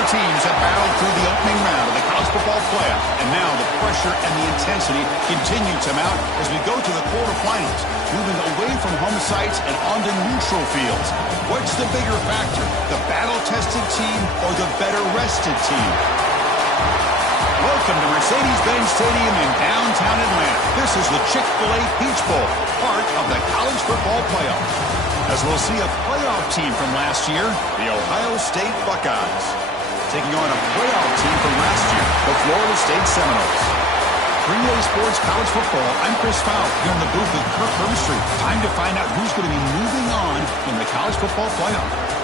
Four teams have battled through the opening round of the college football playoff, and now the pressure and the intensity continue to mount as we go to the quarterfinals, moving away from home sites and onto neutral fields. What's the bigger factor, the battle-tested team or the better-rested team? Welcome to Mercedes-Benz Stadium in downtown Atlanta. This is the Chick-fil-A Peach Bowl, part of the college football playoff. As we'll see a playoff team from last year, the Ohio State Buckeyes, taking on a playoff team from last year, the Florida State Seminoles. 3A Sports College Football, I'm Chris Fowler, here in the booth with Kirk Herbstreit. Time to find out who's going to be moving on in the college football playoff.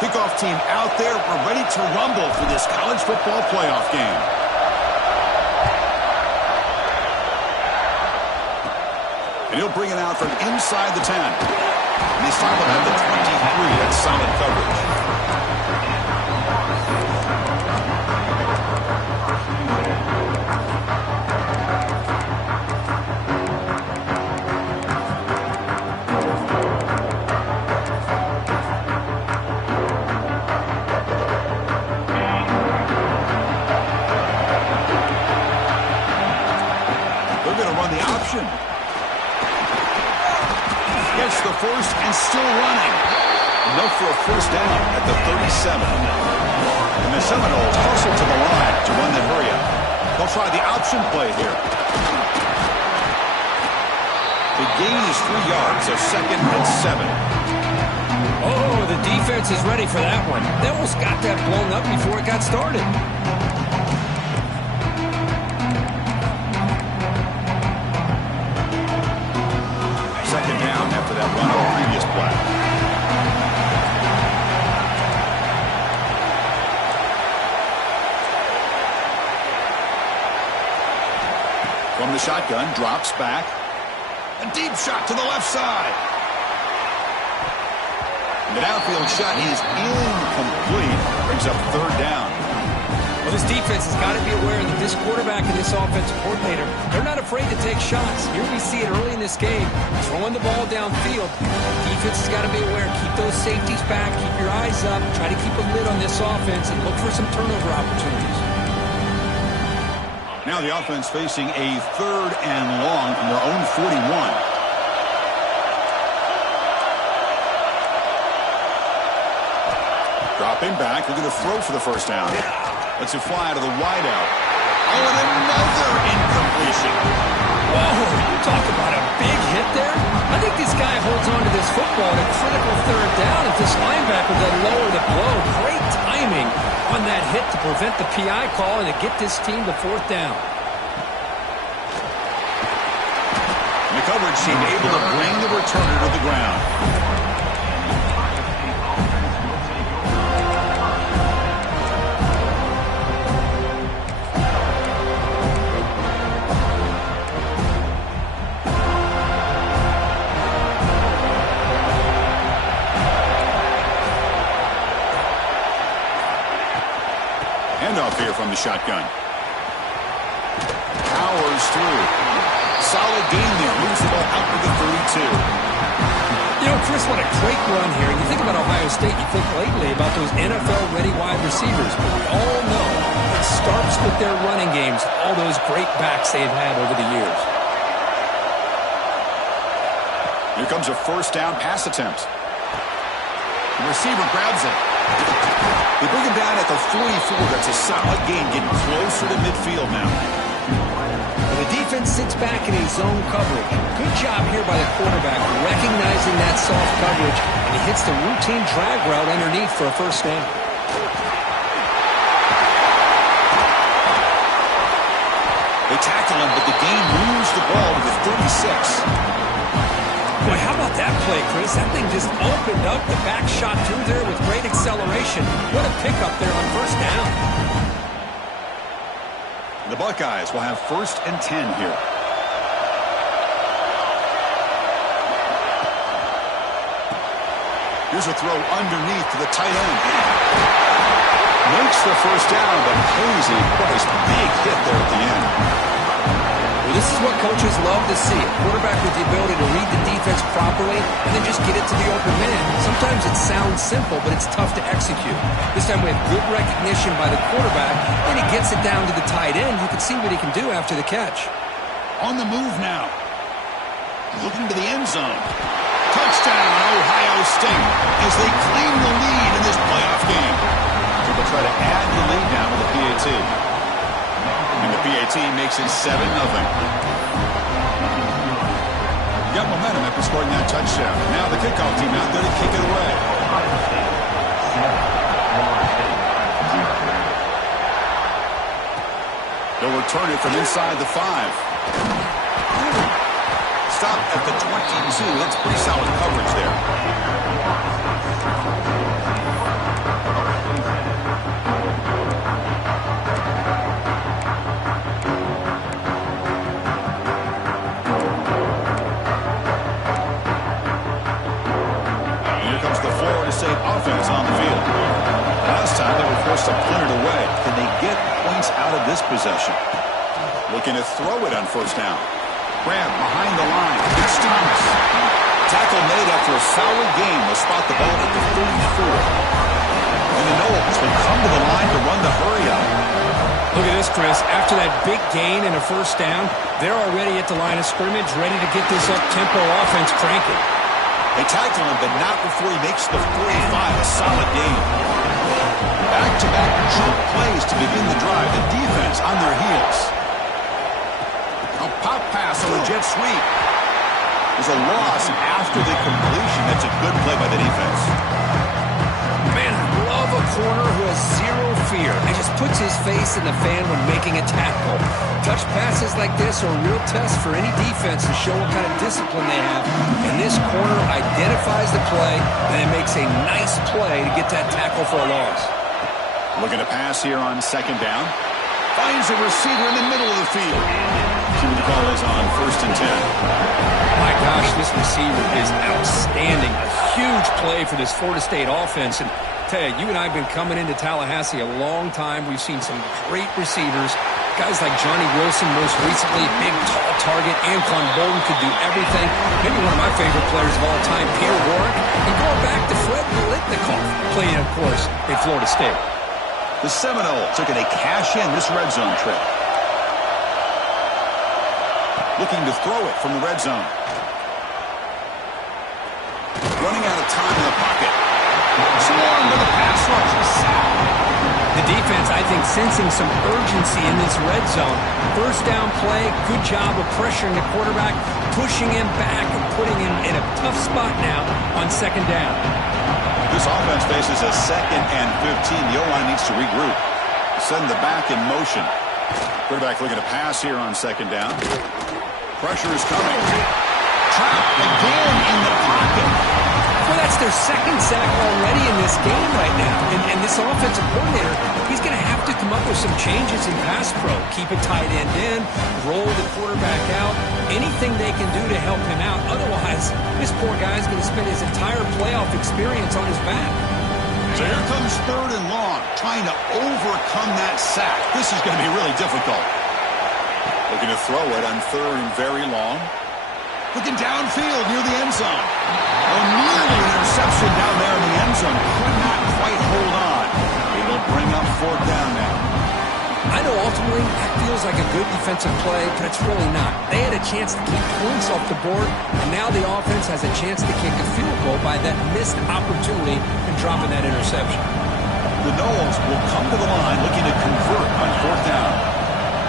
Kickoff team out there. We're ready to rumble for this college football playoff game. And he'll bring it out from inside the 10. And he's fouled at the 23. That's solid coverage. Gets the first and still running. Enough for a first down at the 37. And the Seminoles hustle to the line to run the hurry up. They'll try the option play here. The gain is 3 yards, so 2nd and 7. Oh, the defense is ready for that one. They almost got that blown up before it got started. From the shotgun, drops back. A deep shot to the left side. And the downfield shot is incomplete. Brings up 3rd down. Well, this defense has got to be aware that this quarterback and this offensive coordinator, they're not afraid to take shots. Here we see it early in this game, throwing the ball downfield. Defense has got to be aware. Keep those safeties back. Keep your eyes up. Try to keep a lid on this offense and look for some turnover opportunities. Now the offense facing a 3rd and long from their own 41. Dropping back, they're going to throw for the first down. Let's it fly to the wideout. Oh, and another incompletion. Whoa, you talk about a big hit there. I think this guy holds on to this football at a critical 3rd down if this linebacker then lower the blow. Great timing on that hit to prevent the PI call and to get this team to 4th down. And the coverage team able to bring the returner to the ground. Handoff here from the shotgun. Powers through. Solid gain there. Moves the ball out to the 32. You know, Chris, what a great run here. You think about Ohio State, you think lately about those NFL-ready wide receivers. But we all know it starts with their running games, all those great backs they've had over the years. Here comes a 1st down pass attempt. The receiver grabs it. They bring him down at the 44. That's a solid gain, getting closer to midfield now. The defense sits back in a zone coverage. Good job here by the quarterback, recognizing that soft coverage, and he hits the routine drag route underneath for a first down. They tackle him, but the gain moves the ball to the 36. Boy, how about that play, Chris? That thing just opened up. The back shot through there with great acceleration. What a pickup there on first down. The Buckeyes will have 1st and 10 here. Here's a throw underneath to the tight end. Makes the first down, but pays a price. Big hit there at the end. Well, this is what coaches love to see. A quarterback with the ability to read the defense properly and then just get it to the open man. Sometimes it sounds simple, but it's tough to execute. This time we have good recognition by the quarterback, and he gets it down to the tight end. You can see what he can do after the catch. On the move now. Looking to the end zone. Touchdown, Ohio State, as they claim the lead in this playoff game. So they'll try to add the lead now with the PAT. And the PAT makes it 7-0. Got momentum after scoring that touchdown. Now the kickoff team out there to kick it away. They'll return it from inside the 5. Stop at the 22. That's pretty solid coverage there. Here comes the Florida State offense on the field. Last time they were forced to punt it away. Can they get points out of this possession? Looking to throw it on first down. Grab behind the line. It's Thomas. Tackle made after a solid game. Will spot the ball at the 34. And the Noles will come to the line to run the hurry up. Look at this, Chris. After that big gain and a first down, they're already at the line of scrimmage, ready to get this up-tempo offense cranking. They tackle him, but not before he makes the 45. A solid game. Back-to-back jump plays to begin the drive. The defense on their heels. A pop pass on a jet sweep. There's a loss after the completion. That's a good play by the defense. Man, I love a corner who has zero fear and just puts his face in the fan when making a tackle. Touch passes like this are a real test for any defense to show what kind of discipline they have. And this corner identifies the play, and it makes a nice play to get that tackle for a loss. Looking to pass here on second down. Finds a receiver in the middle of the field. See what the call is on 1st and 10. My gosh, this receiver is outstanding. A huge play for this Florida State offense. And Ted, you and I have been coming into Tallahassee a long time. We've seen some great receivers. Guys like Johnny Wilson, most recently, big, tall target. Anquan Bolden could do everything. Maybe one of my favorite players of all time, Pierre Warwick. And going back to Fred Biletnikoff, playing, of course, in Florida State. The Seminoles looking to cash in this red zone trip. Looking to throw it from the red zone. Running out of time in the pocket. Swarm with a pass rush. A sack. The defense, I think, sensing some urgency in this red zone. First down play, good job of pressuring the quarterback, pushing him back and putting him in a tough spot now on second down. This offense faces a 2nd and 15. The O-line needs to regroup. Send the back in motion. Quarterback looking to pass here on second down. Pressure is coming. Trapped again in the pocket. Well, that's their second sack already in this game right now. And this offensive coordinator, he's going to have to come up with some changes in pass pro. Keep a tight end in, roll the quarterback out, anything they can do to help him out. Otherwise, this poor guy's going to spend his entire playoff experience on his back. So here comes 3rd and long, trying to overcome that sack. This is going to be really difficult. Looking to throw it on 3rd and very long. Looking downfield near the end zone. Oh, nearly an interception down there in the end zone. Could not quite hold on. It'll bring up 4th down now. I know ultimately that feels like a good defensive play, but it's really not. They had a chance to keep points off the board, and now the offense has a chance to kick a field goal by that missed opportunity and dropping that interception. The Noles will come to the line looking to convert on 4th down.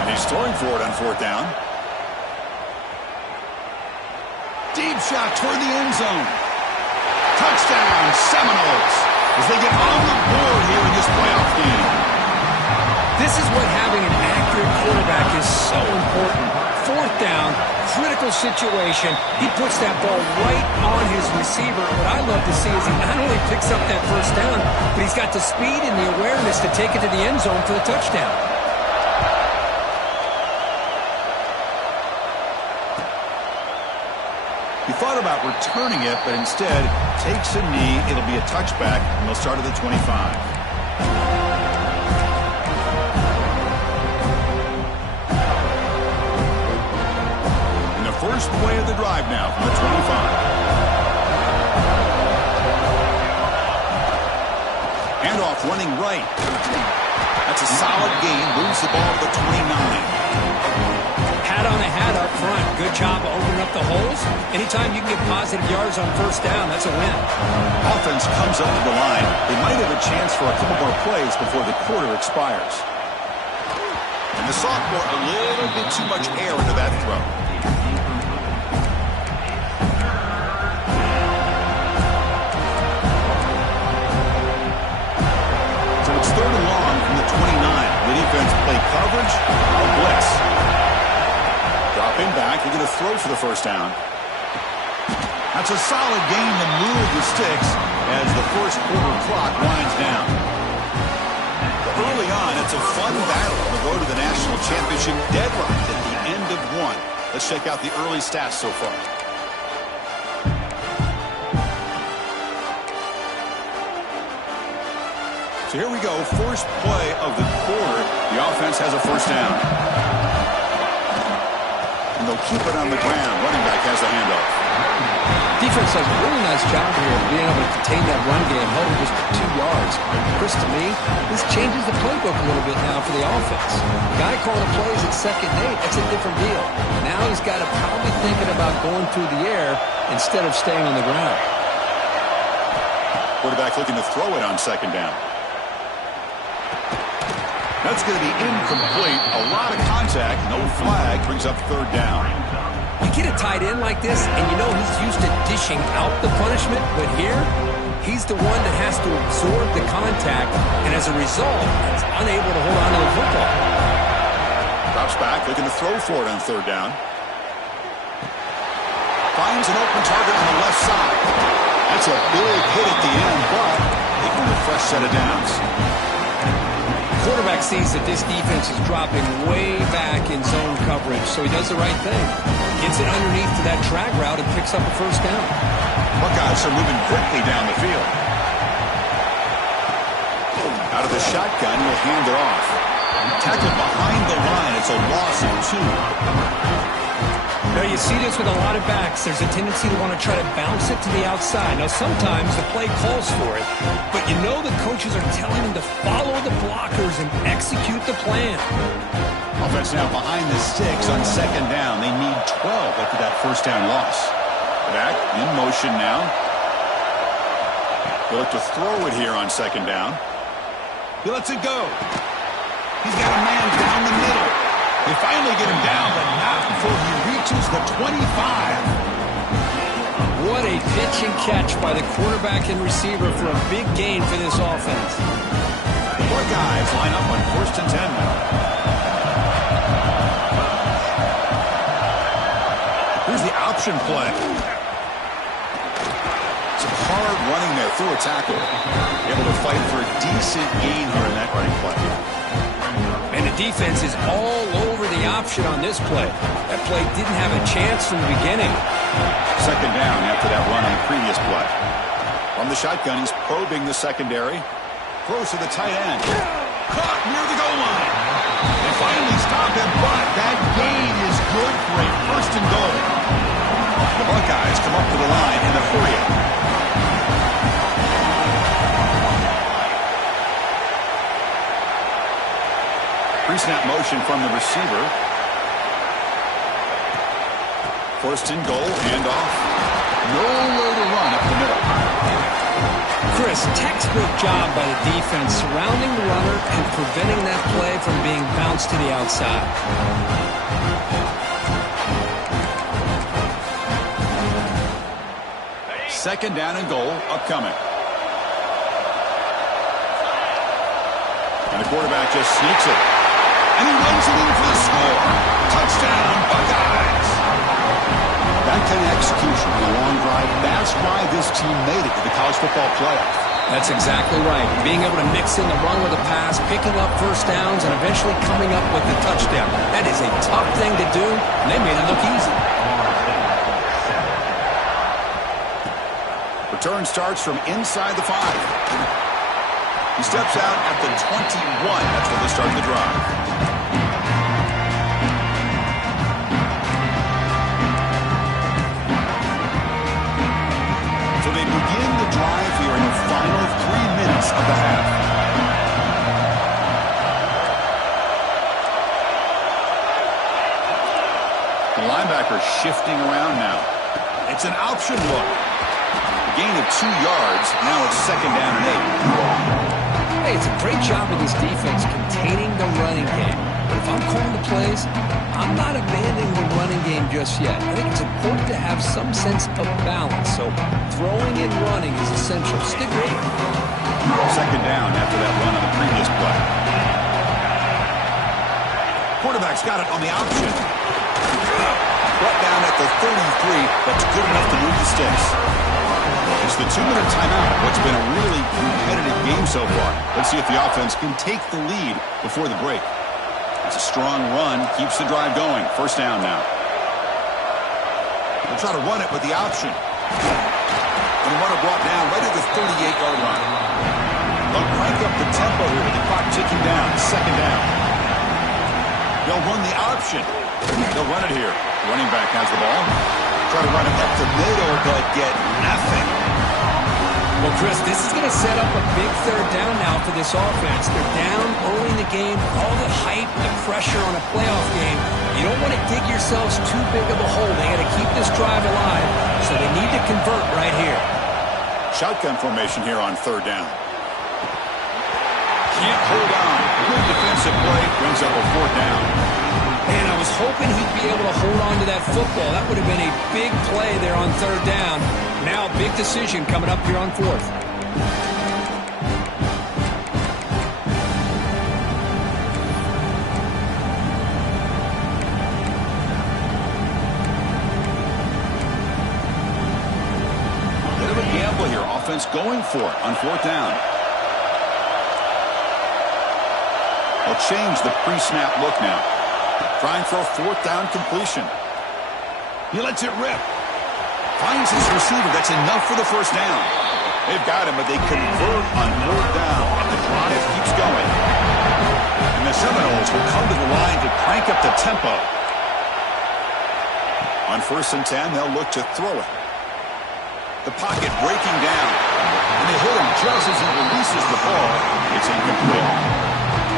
And he's throwing for it on 4th down. Deep shot toward the end zone. Touchdown, Seminoles, as they get on the board here in this playoff game. This is what having an accurate quarterback is so important. 4th down, critical situation. He puts that ball right on his receiver. What I love to see is he not only picks up that first down, but he's got the speed and the awareness to take it to the end zone for the touchdown. He thought about returning it, but instead takes a knee. It'll be a touchback, and they'll start at the 25. And the first play of the drive now from the 25. Handoff running right. That's a solid gain. Moves the ball to the 29. Hat on a hat up front. Good job opening up the holes. Anytime you can get positive yards on first down, that's a win. Offense comes up to the line. They might have a chance for a couple more plays before the quarter expires. And the sophomore, a little bit too much air into that throw. So it's 3rd and long from the 29. The defense play coverage or blitz. Dropping back, they're going to throw for the first down. That's a solid gain to move the sticks as the first quarter clock winds down. Early on, it's a fun battle on the road to the national championship, deadlocked at the end of one. Let's check out the early stats so far. So here we go, first play of the quarter. The offense has a first down. And they'll keep it on the ground. Running back has a handoff. Defense does a really nice job here of being able to contain that run game, holding just 2 yards. Chris, to me, this changes the playbook a little bit now for the offense. The guy calling the plays at 2nd and 8, that's a different deal. Now he's got to probably thinking about going through the air instead of staying on the ground. Quarterback looking to throw it on 2nd down. That's going to be incomplete. A lot of contact. No flag. Brings up 3rd down. You get a tight end like this, and you know he's used to dishing out the punishment, but here, he's the one that has to absorb the contact, and as a result, is unable to hold on to the football. Drops back, looking to throw for it on 3rd down. Finds an open target on the left side. That's a big hit at the end, but they can get a fresh set of downs. Quarterback sees that this defense is dropping way back in zone coverage, so he does the right thing. Gets it underneath to that drag route and picks up a first down. Buckeyes are moving quickly down the field. Out of the shotgun, will hand it off. Tackled behind the line. It's a loss of 2. Now, you see this with a lot of backs. There's a tendency to want to try to bounce it to the outside. Now, sometimes the play calls for it, but you know the coaches are telling them to follow the blockers and execute the plan. Offense now behind the sticks on 2nd down. They need 12 after that first down loss. Back in motion now. They'll look to throw it here on 2nd down. He lets it go. He's got a man down the middle. They finally get him down, but not before he reaches the 25. What a pitch and catch by the quarterback and receiver for a big gain for this offense. The Buckeyes line up on 1st and 10 now. Here's the option play. Some hard running there through a tackle. Able to fight for a decent gain here in that running play. And the defense is all over the option on this play. That play didn't have a chance from the beginning. 2nd down after that run on the previous play. From the shotgun, he's probing the secondary. Throws to the tight end. Caught near the goal line. They finally stop him, but that gain is good for a 1st and goal. The Buckeyes come up to the line in a hurry. Pre-snap motion from the receiver. 1st and goal, handoff. Nowhere to run up the middle. Chris, textbook job by the defense surrounding the runner and preventing that play from being bounced to the outside. 2nd down and goal upcoming. And the quarterback just sneaks it. And he runs it in for the score. Touchdown, Buckeyes. That kind of execution on a long drive, that's why this team made it to the college football playoff. That's exactly right. Being able to mix in the run with the pass, picking up first downs, and eventually coming up with the touchdown. That is a tough thing to do, and they made it look easy. Return starts from inside the 5. He steps out at the 21. That's where they start the drive. So they begin the drive here in the final 3 minutes of the half. The linebacker shifting around now. It's an option look. A gain of 2 yards. Now it's 2nd down and 8. Hey, it's a great job of this defense containing the running game. But if I'm calling the plays, I'm not abandoning the running game just yet. I think it's important to have some sense of balance. So throwing and running is essential. Stick with it. 2nd down after that run on the previous play. Quarterback's got it on the option. Brought down at the 33. That's good enough to move the sticks. It's the 2-minute timeout. What's been a really competitive game so far. Let's see if the offense can take the lead before the break. It's a strong run. Keeps the drive going. 1st down now. They'll try to run it with the option. And the runner brought down right at the 38-yard line. They'll crank up the tempo here with the clock ticking down. 2nd down. They'll run the option. They'll run it here. Running back has the ball. Try to run it up the middle, but get nothing. Well, Chris, this is going to set up a big 3rd down now for this offense. They're down early in the game. All the hype, the pressure on a playoff game. You don't want to dig yourselves too big of a hole. They got to keep this drive alive, so they need to convert right here. Shotgun formation here on 3rd down. Can't hold on. Good defensive play. Brings up a 4th down. And I was hoping he'd be able to hold on to that football. That would have been a big play there on 3rd down. Now a big decision coming up here on 4th. A bit of a gamble here. Offense going for it on 4th down. They'll change the pre-snap look now. Trying for a 4th down completion. He lets it rip. Finds his receiver. That's enough for the 1st down. They've got him, but they convert on 4th down. And the drive keeps going. And the Seminoles will come to the line to crank up the tempo. On 1st and 10, they'll look to throw it. The pocket breaking down. And they hit him just as he releases the ball. It's incomplete.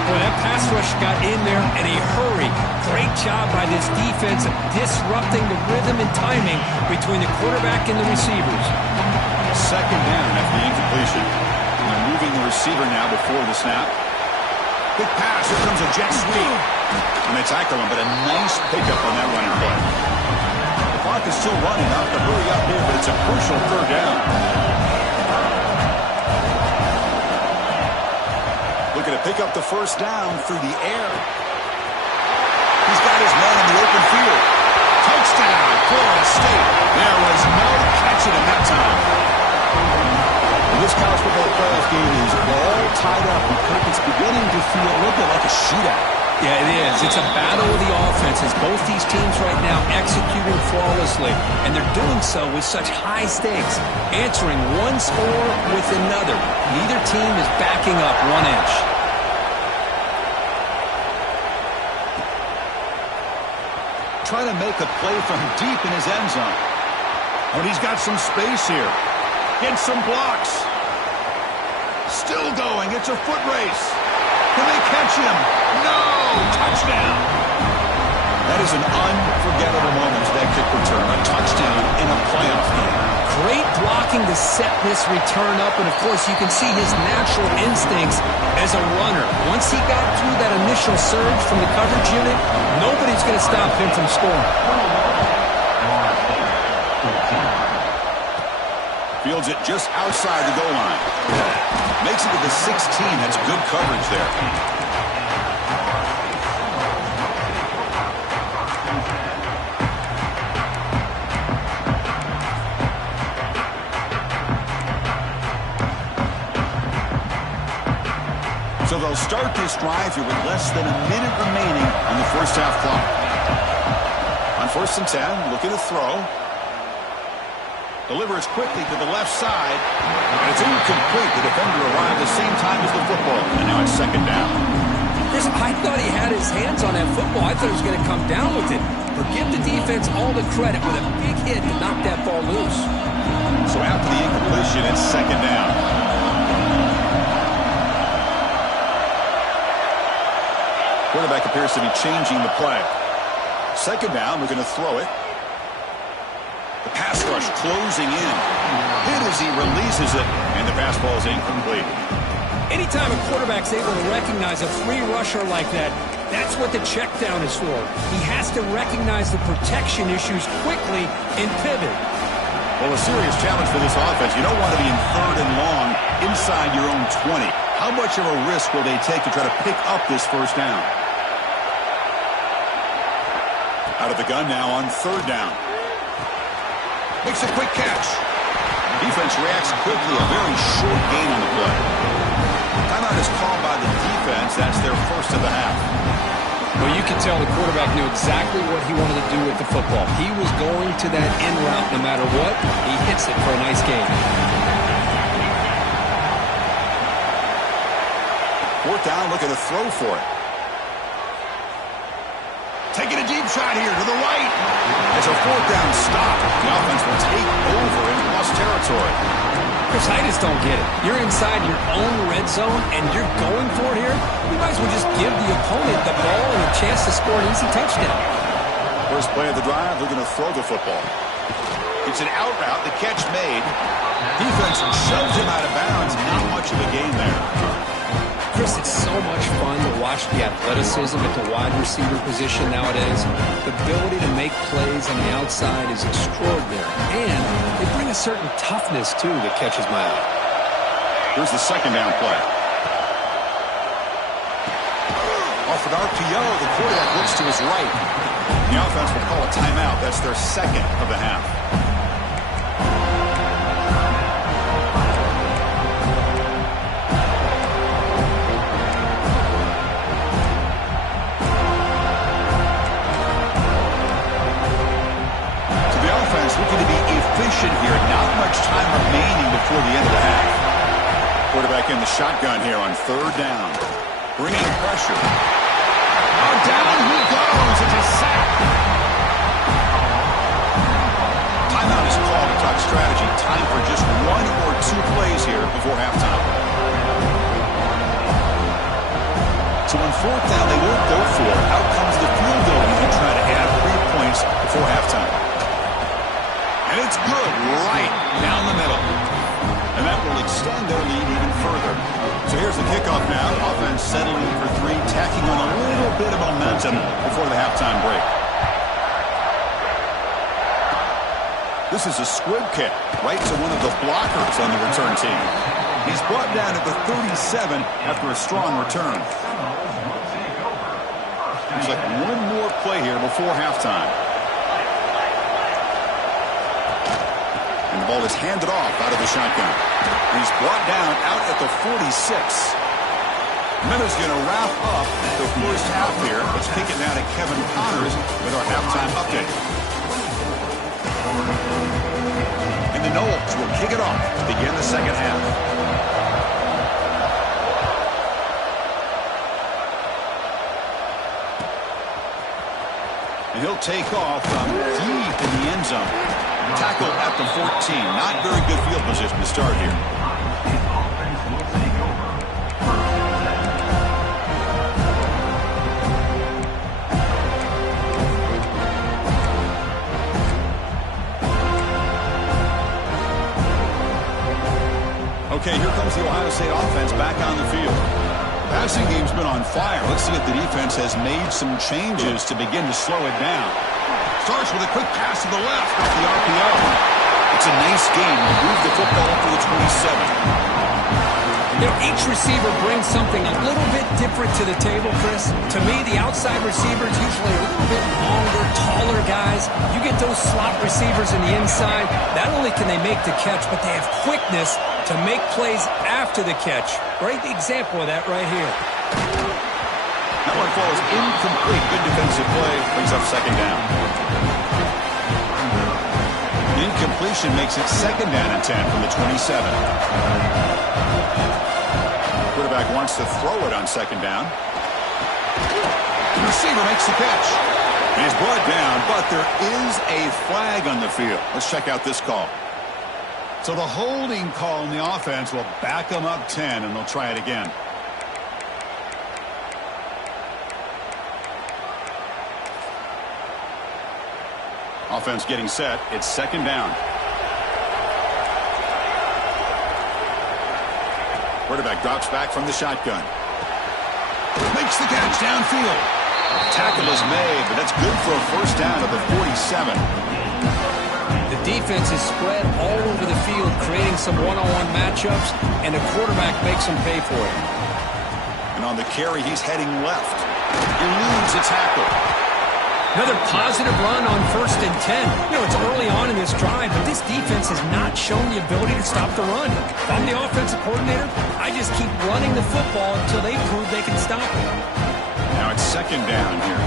Boy, that pass rush got in there in a hurry. Great job by this defense of disrupting the rhythm and timing between the quarterback and the receivers. 2nd down after the incompletion. And they're moving the receiver now before the snap. Big pass. Here comes a jet sweep. And they tackle him, but a nice pickup on that running play. The clock is still running. Not to hurry up here, but it's a crucial 3rd down. Looking to pick up the 1st down through the air. He's got his man in the open field. Touchdown, Florida State. There was no catching him that time. This college football playoff game is all tied up, and Kirk, it's beginning to feel a little bit like a shootout. Yeah, it is. It's a battle of the offenses. Both these teams right now executing flawlessly, and they're doing so with such high stakes, answering one score with another. Neither team is backing up 1 inch. Trying to make a play from deep in his end zone. But he's got some space here. Gets some blocks. Still going. It's a foot race. Can they catch him? No! Touchdown! That is an unforgettable moment for that kick return. A touchdown in a playoff game. Great blocking to set this return up, and of course you can see his natural instincts as a runner. Once he got through that initial surge from the coverage unit, nobody's going to stop him from scoring. Fields it just outside the goal line. Makes it to the 16. That's good coverage there. So they'll start this drive here with less than a minute remaining on the 1st half clock. On 1st and 10, looking to throw. Delivers quickly to the left side. And it's incomplete. The defender arrived at the same time as the football. And now it's second down. Chris, I thought he had his hands on that football. I thought he was going to come down with it. But give the defense all the credit with a big hit to knock that ball loose. So after the incompletion, it's second down. Quarterback appears to be changing the play. Second down, we're going to throw it. The pass rush closing in. Hit as he releases it, and the pass ball is incomplete. Anytime a quarterback's able to recognize a free rusher like that, that's what the check down is for. He has to recognize the protection issues quickly and pivot. Well, a serious challenge for this offense. You don't want to be in third and long inside your own 20. How much of a risk will they take to try to pick up this first down? Out of the gun now on third down. Makes a quick catch. Defense reacts quickly. A very short gain on the play. Timeout is called by the defense. That's their first of the half. Well, you can tell the quarterback knew exactly what he wanted to do with the football. He was going to that in route no matter what. He hits it for a nice gain. Fourth down, looking to throw for it. Taking a deep shot here to the right. It's a fourth down stop. The offense will take over in plus territory. Chris, I just don't get it. You're inside your own red zone, and you're going for it here? You might as well just give the opponent the ball and a chance to score an easy touchdown. First play of the drive, they're going to throw the football. It's an out route, the catch made. Defense shoves him out of bounds. Not much of a gain there. Chris, it's so much fun to watch the athleticism at the wide receiver position nowadays. The ability to make plays on the outside is extraordinary. And they bring a certain toughness, too, that catches my eye. Here's the second down play. Off an RPO, the quarterback looks to his right. The offense will call a timeout. That's their second of the half. Looking to be efficient here. Not much time remaining before the end of the half. Quarterback in the shotgun here on third down. Bringing pressure. Oh, down he goes. It's a sack. Timeout is called to talk strategy. Time for just one or two plays here before halftime. So on fourth down, they won't go for it. Out comes the field goal. You can try to add 3 points before halftime. And it's good right down the middle. And that will extend their lead even further. So here's the kickoff now. Offense settling for 3, tacking on a little bit of momentum before the halftime break. This is a squib kick right to one of the blockers on the return team. He's brought down at the 37 after a strong return. Looks like one more play here before halftime. And the ball is handed off out of the shotgun. And he's brought down out at the 46. Minutes going to wrap up the first half here. Let's kick it now to Kevin Connors with our halftime update. And the Knowles will kick it off to begin the second half. And he'll take off from deep in the end zone. Tackle at the 14. Not very good field position to start here. Okay, here comes the Ohio State offense back on the field. The passing game's been on fire. Let's see if the defense has made some changes to begin to slow it down. Starts with a quick pass to the left off the RPO. It's a nice game. Move the football up to the 27. You know, each receiver brings something a little bit different to the table, Chris. To me, the outside receivers usually a little bit longer, taller guys. You get those slot receivers in the inside. Not only can they make the catch, but they have quickness to make plays after the catch. Great example of that right here. That one falls incomplete. Good defensive play. Brings up second down. Incompletion makes it 2nd down and 10 from the 27. Quarterback wants to throw it on 2nd down. The receiver makes the catch. He's brought down, but there is a flag on the field. Let's check out this call. So the holding call in the offense will back them up 10, and they'll try it again. Offense getting set. It's 2nd down. Quarterback drops back from the shotgun. Makes the catch downfield. Tackle is made, but that's good for a 1st down at the 47. The defense is spread all over the field, creating some one-on-one matchups, and the quarterback makes them pay for it. And on the carry, he's heading left. Eludes a tackle. Another positive run on 1st and 10. You know, it's early on in this drive, but this defense has not shown the ability to stop the run. If I'm the offensive coordinator, I just keep running the football until they prove they can stop it. Now it's 2nd down here.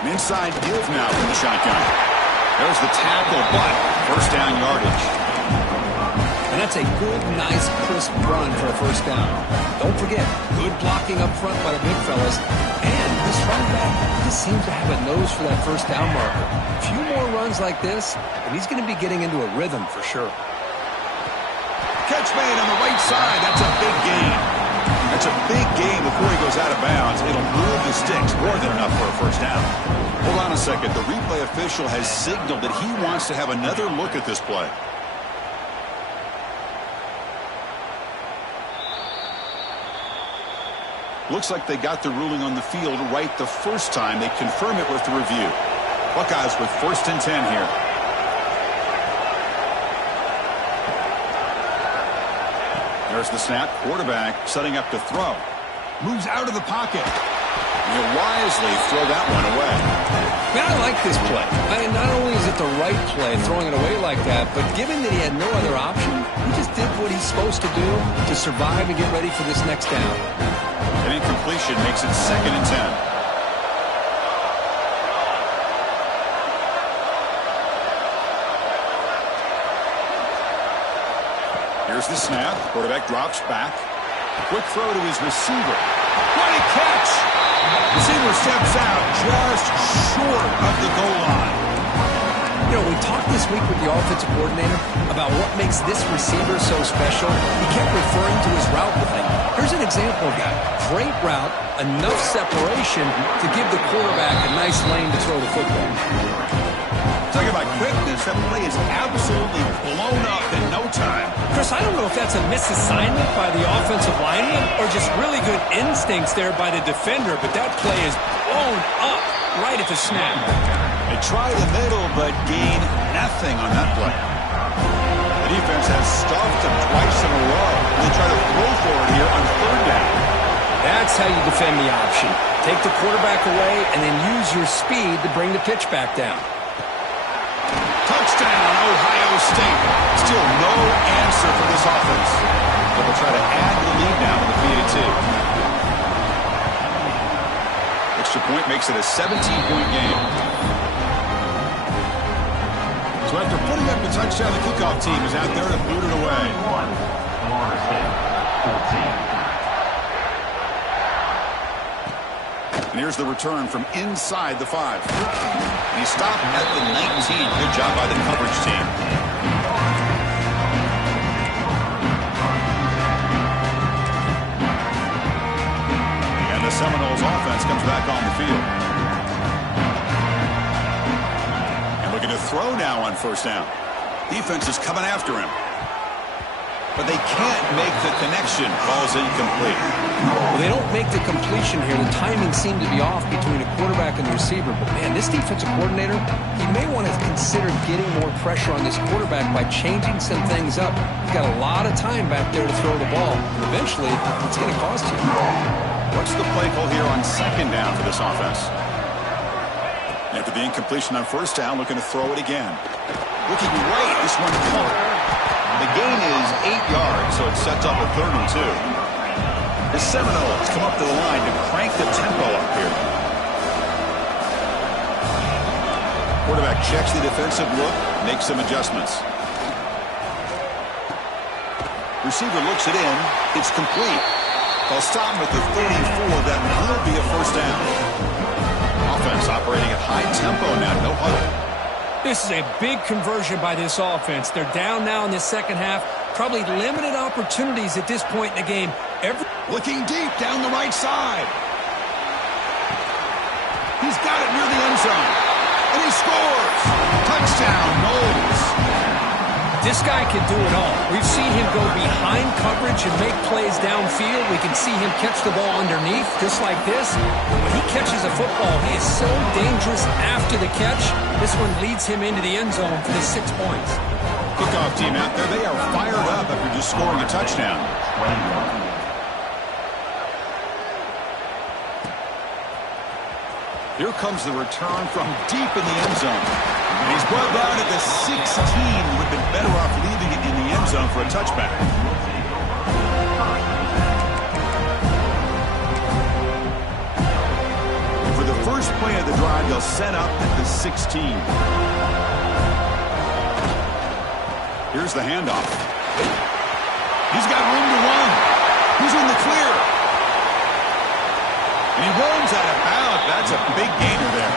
An inside give now from the shotgun. There's the tackle, but 1st down yardage. And that's a good, nice, crisp run for a 1st down. Don't forget, good blocking up front by the big fellas. And this running back just seems to have a nose for that 1st down marker. A few more runs like this, and he's going to be getting into a rhythm for sure. Catch made on the right side. That's a big gain. That's a big gain before he goes out of bounds. It'll move the sticks more than enough for a 1st down. Hold on a second. The replay official has signaled that he wants to have another look at this play. Looks like they got the ruling on the field right the first time. They confirm it with the review. Buckeyes with 1st and 10 here. There's the snap. Quarterback setting up to throw. Moves out of the pocket. He'll wisely throw that one away. Man, I like this play. I mean, not only is it the right play, throwing it away like that, but given that he had no other option, he just did what he's supposed to do to survive and get ready for this next down. An incompletion makes it 2nd and 10. Here's the snap. Quarterback drops back. Quick throw to his receiver. What a catch! Receiver steps out just short of the goal line. You know, we talked this week with the offensive coordinator about what makes this receiver so special. He kept referring to his route running. Here's an example of that. Great route, enough separation to give the quarterback a nice lane to throw the football. Talking about quickness, that play is absolutely blown up in no time. Chris, I don't know if that's a misassignment by the offensive lineman or just really good instincts there by the defender, but that play is blown up right at the snap. They try the middle, but gain nothing on that play. The defense has stuffed him twice in a row. They try to throw for it here on 3rd down. That's how you defend the option. Take the quarterback away and then use your speed to bring the pitch back down. Touchdown, Ohio State. Still no answer for this offense. But they'll try to add the lead now with a 3-2. Extra point makes it a 17-point game. So after putting up the touchdown, the kickoff team is out there to boot it away. And here's the return from inside the 5. And he stopped at the 19. Good job by the coverage team. And the Seminoles offense comes back on the field. And looking to throw now on 1st down. Defense is coming after him. But they can't make the connection. Ball's incomplete. Well, they don't make the completion here. The timing seemed to be off between a quarterback and the receiver. But, man, this defensive coordinator, he may want to consider getting more pressure on this quarterback by changing some things up. He's got a lot of time back there to throw the ball. And eventually, it's going to cost you. What's the play call here on 2nd down for this offense? After the incompletion on 1st down, looking to throw it again. Looking right, this one caught. The gain is 8 yards, so it sets up a 3rd and 2. The Seminoles come up to the line to crank the tempo up here. Quarterback checks the defensive look, makes some adjustments. Receiver looks it in. It's complete. They'll stop him at the 34. That will be a first down. Offense operating at high tempo now. No huddle. This is a big conversion by this offense. They're down now in the second half. Probably limited opportunities at this point in the game. Looking deep down the right side. He's got it near the end zone. And he scores. Touchdown, Knowles. This guy can do it all. We've seen him go behind coverage and make plays downfield. We can see him catch the ball underneath, just like this. And when he catches a football, he is so dangerous after the catch. This one leads him into the end zone for the 6 points. Kickoff team out there. They are fired up after just scoring a touchdown. Here comes the return from deep in the end zone. And he's brought down at the 16. Would have been better off leaving it in the end zone for a touchback. For the first play of the drive, they'll set up at the 16. Here's the handoff. He's got room to run. He's in the clear. And he runs out of bounds. That's a big gainer there.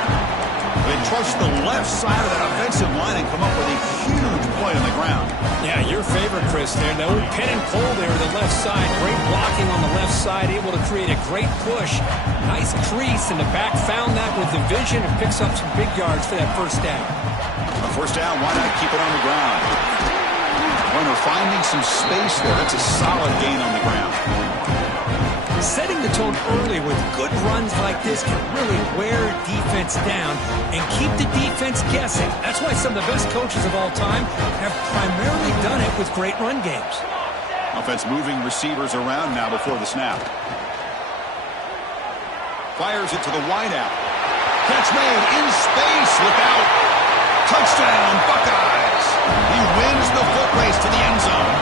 They trust the left side of that offensive line and come up with a huge play on the ground. Yeah, your favorite, Chris, there. The old pin and pull there, the left side. Great blocking on the left side, able to create a great push. Nice crease, and the back found that with the vision and picks up some big yards for that first down. A first down, why not keep it on the ground? Runner finding some space there. That's a solid gain on the ground. Setting the tone early with good runs like this can really wear defense down and keep the defense guessing. That's why some of the best coaches of all time have primarily done it with great run games. Offense moving receivers around now before the snap. Fires it to the wideout. Catch made in space. Look out. Touchdown, Buckeyes. He wins the foot race to the end zone.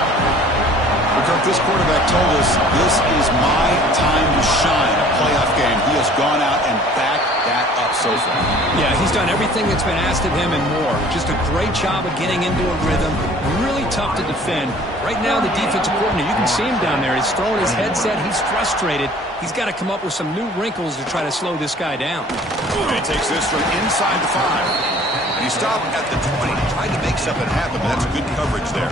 Kirk, this quarterback told us this is my time to shine, a playoff game. He has gone out and backed that up so far. Yeah, he's done everything that's been asked of him and more. Just a great job of getting into a rhythm. Really tough to defend. Right now, the defensive coordinator, you can see him down there. He's throwing his headset. He's frustrated. He's got to come up with some new wrinkles to try to slow this guy down. And he takes this from inside the 5. And he stopped at the 20. Tried to make something happen, but that's good coverage there.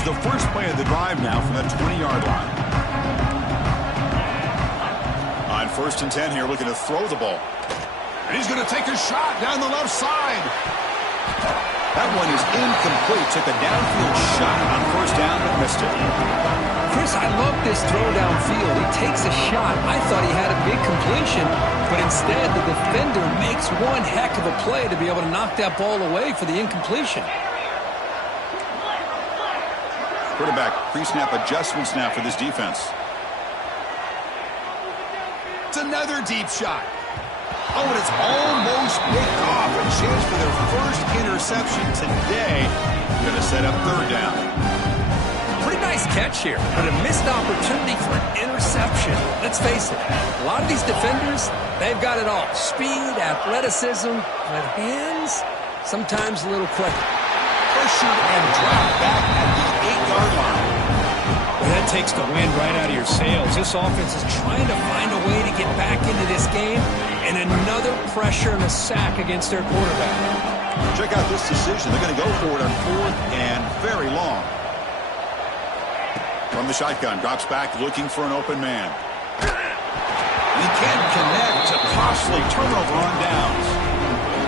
The first play of the drive now from that 20-yard line. On 1st and 10 here, looking to throw the ball. And he's going to take a shot down the left side. That one is incomplete. Took a downfield shot on 1st down, but missed it. Chris, I love this throw downfield. He takes a shot. I thought he had a big completion, but instead the defender makes one heck of a play to be able to knock that ball away for the incompletion. Quarterback pre-snap adjustments now for this defense. It's another deep shot. Oh, and it's almost picked off. A chance for their first interception today. Going to set up 3rd down. Pretty nice catch here, but a missed opportunity for an interception. Let's face it, a lot of these defenders, they've got it all. Speed, athleticism, but hands, sometimes a little quicker. Pressured and dropped back at the 8-yard line. Well, that takes the wind right out of your sails. This offense is trying to find a way to get back into this game, and another pressure and a sack against their quarterback. Check out this decision. They're going to go for it on 4th and very long. From the shotgun, drops back looking for an open man. He can't connect. A costly turnover on downs.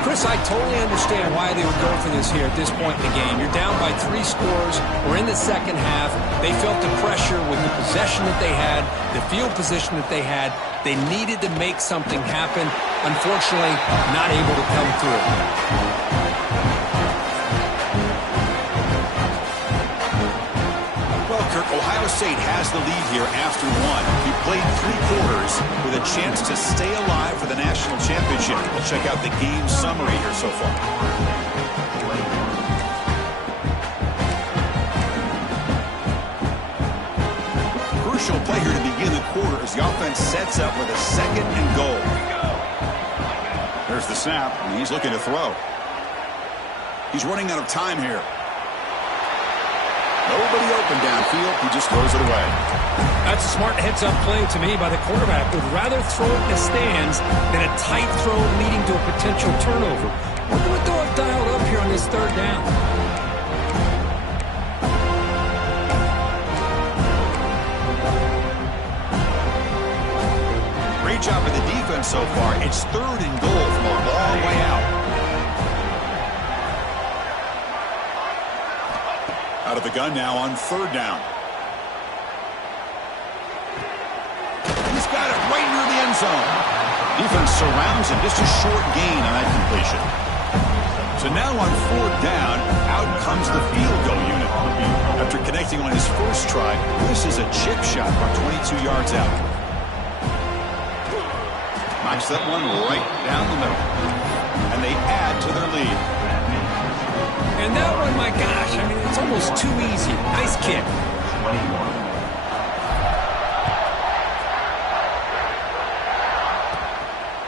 Chris, I totally understand why they would go for this here at this point in the game. You're down by 3 scores. We're in the second half. They felt the pressure with the possession that they had, the field position that they had. They needed to make something happen. Unfortunately, not able to come through. Well, Kirk, Ohio State has the lead here after one. We played 3 quarters with a chance to stay alive for the national championship. We'll check out the game summary here so far. Crucial play here to begin the quarter as the offense sets up with a 2nd and goal. There's the snap, and he's looking to throw. He's running out of time here. Nobody open downfield. He just throws it away. That's a smart heads-up play to me by the quarterback. Would rather throw it in the stands than a tight throw leading to a potential turnover. Wonder what they'll have dialed up here on this 3rd down. Great job of the defense so far. It's 3rd and goal from a long way out. Out of the gun now on 3rd down. He's got it right near the end zone. Defense surrounds him. Just a short gain on that completion. So now on 4th down, out comes the field goal unit. After connecting on his first try, this is a chip shot from 22 yards out. Knocks that one right down the middle. And they add to their lead. And that one, my gosh, I mean, it's almost too easy. Nice kick.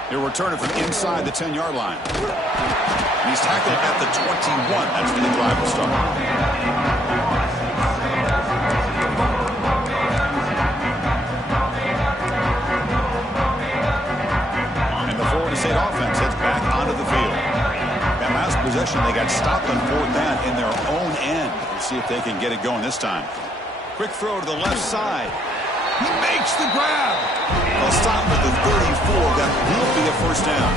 He'll return it from inside the 10-yard line. And he's tackled at the 21. That's where the drive will start. And the Florida State offense heads back onto the field. That last possession, they got stopped on 4th down in their own end. Let's see if they can get it going this time. Quick throw to the left side. He makes the grab. They'll stop at the 34. That will be a 1st down.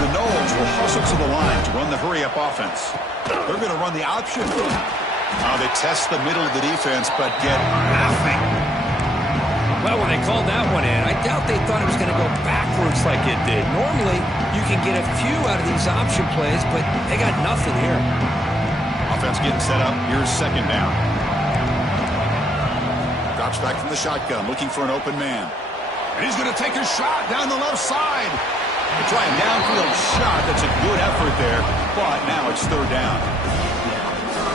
The Noles will hustle to the line to run the hurry-up offense. They're going to run the option. They test the middle of the defense, but get nothing. Well, when they called that one in, I doubt they thought it was going to go backwards like it did. Normally, you can get a few out of these option plays, but they got nothing here. Offense getting set up. Here's 2nd down. Drops back from the shotgun, looking for an open man. And he's going to take a shot down the left side. They try a downfield shot. That's a good effort there, but now it's 3rd down.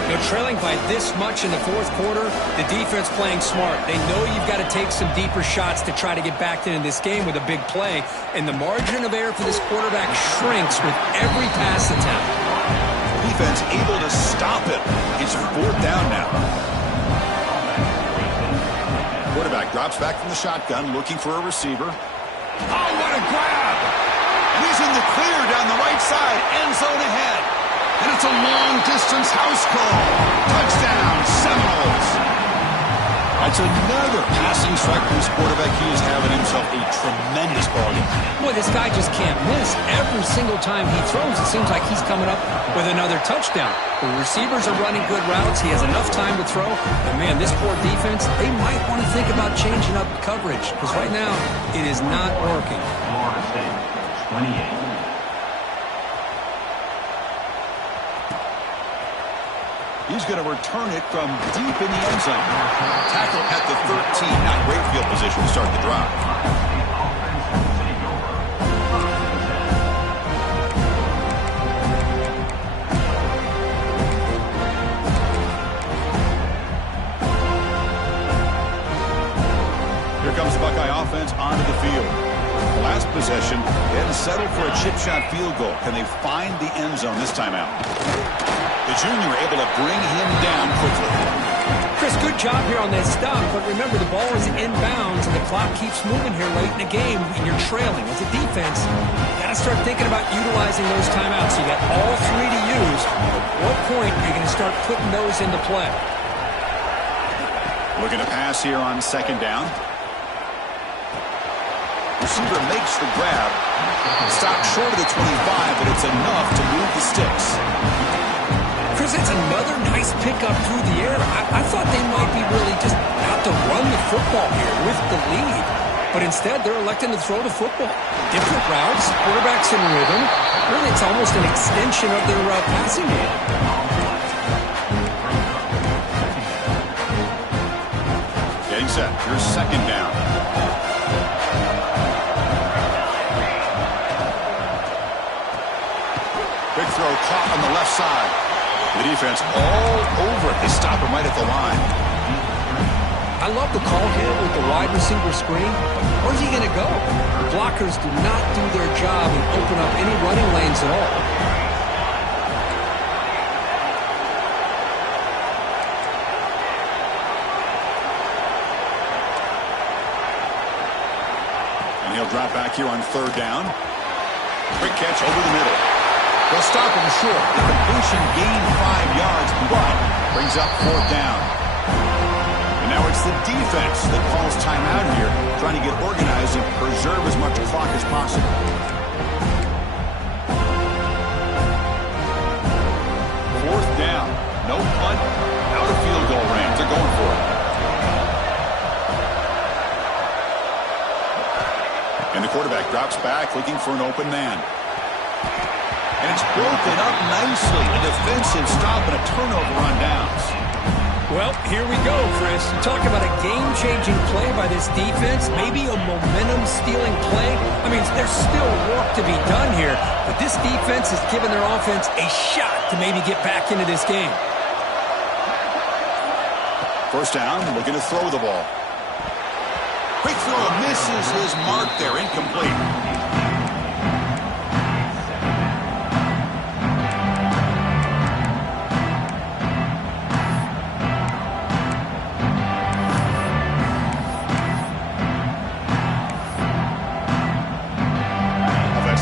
They're trailing by this much in the 4th quarter. The defense playing smart. They know you've got to take some deeper shots to try to get back into this game with a big play. And the margin of error for this quarterback shrinks with every pass attempt. Defense able to stop it. It's 4th down now. Quarterback drops back from the shotgun, looking for a receiver. Oh, what a grab! And he's in the clear down the right side, end zone ahead. And it's a long-distance house call. Touchdown, Seminoles. That's another passing strike from this quarterback. He is having himself a tremendous ball game. Boy, this guy just can't miss. Every single time he throws, it seems like he's coming up with another touchdown. The receivers are running good routes. He has enough time to throw. And, man, this poor defense, they might want to think about changing up coverage because right now it is not working. Florida State, 28. He's going to return it from deep in the end zone. Tackle at the 13. Not great field position to start the drive. Here comes the Buckeye offense onto the field. Last possession, they had to settle for a chip shot field goal. Can they find the end zone this time out? The junior able to bring him down quickly. Chris, good job here on that stop, but remember the ball is inbounds and the clock keeps moving here late in the game and you're trailing. As a defense, you got to start thinking about utilizing those timeouts. You got all 3 to use. At what point are you going to start putting those into play? Looking to pass here on 2nd down. Receiver makes the grab. Stopped short of the 25, but it's enough to move the sticks. Chris, it's another nice pickup through the air. I thought they might be really just out to run the football here with the lead. But instead, they're electing to throw the football. Different routes, quarterbacks in rhythm. Really, it's almost an extension of their passing game. Getting set. Here's second down. Big throw caught on the left side. The defense all over it. They stop him right at the line. I love the call here with the wide receiver screen. Where's he going to go? Blockers do not do their job and open up any running lanes at all. And he'll drop back here on third down. Quick catch over the middle. They'll stop him short. The completion gained 5 yards, but brings up fourth down. And now it's the defense that calls timeout here, trying to get organized and preserve as much clock as possible. Fourth down. No punt. Out of field goal range. They're going for it. And the quarterback drops back, looking for an open man. And it's broken up nicely. A defensive stop and a turnover on downs. Well, here we go, Chris. You talk about a game-changing play by this defense, maybe a momentum-stealing play. I mean, there's still work to be done here, but this defense has given their offense a shot to maybe get back into this game. First down, looking to throw the ball. Quick throw misses his mark there, incomplete.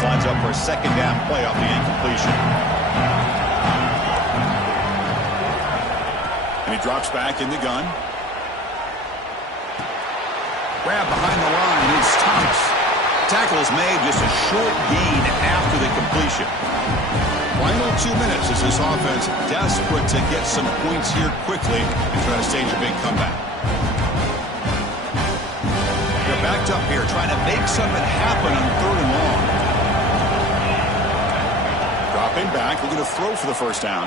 Lines up for a second down play off the incompletion. And he drops back in the gun. Grab behind the line. It's Thomas. Tackle is made, just a short gain after the completion. Final 2 minutes as this offense desperate to get some points here quickly and try to stage a big comeback. They're backed up here trying to make something happen on third and long. Dropping back, looking to throw for the first down.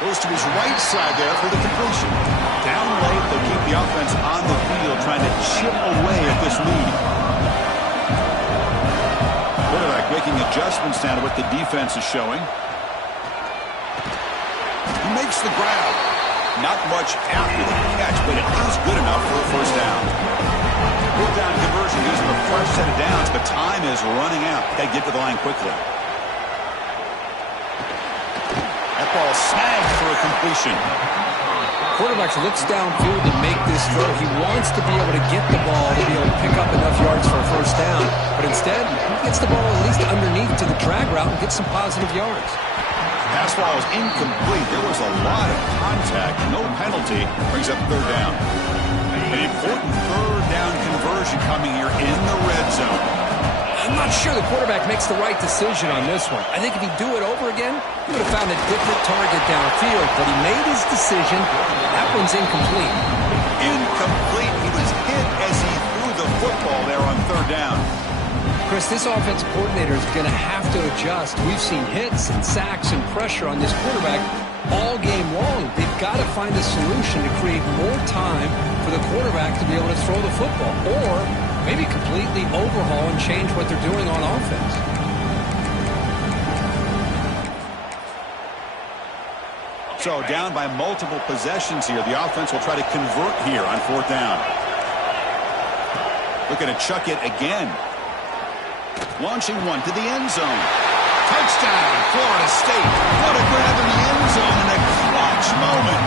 Goes to his right side there for the completion. Down late, they'll keep the offense on the field, trying to chip away at this lead. Quarterback making adjustments now to what the defense is showing. He makes the grab. Not much after the catch, but it is good enough for a first down. Good down conversion gives him a fresh set of downs, but time is running out. Got to get to the line quickly. That ball snagged for a completion. Quarterback looks downfield to make this throw. He wants to be able to get the ball to be able to pick up enough yards for a first down, but instead he gets the ball at least underneath to the drag route and gets some positive yards. Pass ball is incomplete. There was a lot of contact. No penalty. Brings up third down. An important third down conversion coming here in the red zone. I'm not sure the quarterback makes the right decision on this one. I think if he'd do it over again, he would have found a different target downfield, but he made his decision. That one's incomplete. Incomplete. He was hit as he threw the football there on third down. Chris, this offensive coordinator is going to have to adjust. We've seen hits and sacks and pressure on this quarterback all game long. They've got to find a solution to create more time for the quarterback to be able to throw the football, or maybe completely overhaul and change what they're doing on offense. So down by multiple possessions here. The offense will try to convert here on fourth down. Looking to chuck it again. Launching one to the end zone. Touchdown, Florida State. What a grab in the end zone in a clutch moment.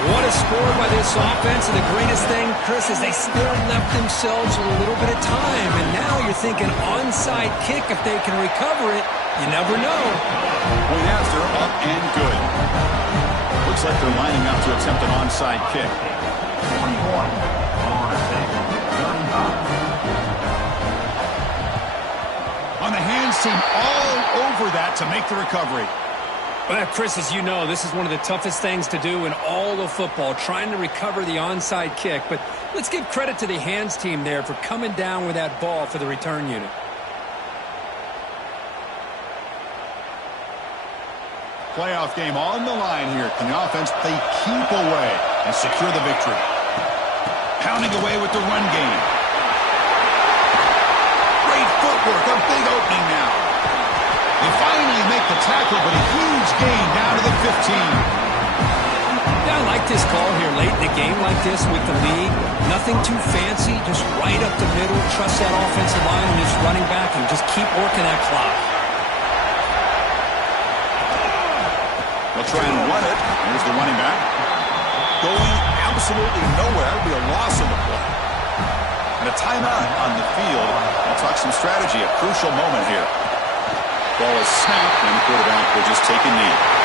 What a score by this offense, and the greatest thing, Chris, is they still left themselves a little bit of time, and now you're thinking onside kick if they can recover it. You never know. Point after, up and good. Looks like they're lining up to attempt an onside kick. 21. On the hands team all over that to make the recovery. Well, Chris, as you know, this is one of the toughest things to do in all of football, trying to recover the onside kick. But let's give credit to the hands team there for coming down with that ball for the return unit. Playoff game on the line here. Can the offense play keep away? and secure the victory. Pounding away with the run game. Great footwork, a big opening now. They finally make the tackle, but a huge gain down to the 15. Yeah, I like this call here late in the game like this with the lead. Nothing too fancy, just right up the middle. Trust that offensive line and just running back and just keep working that clock. They'll try and run it. Here's the running back. Going absolutely nowhere. That would be a loss on the play. And a timeout on the field. We'll talk some strategy. A crucial moment here. Ball is snapped, and the quarterback will just take a knee.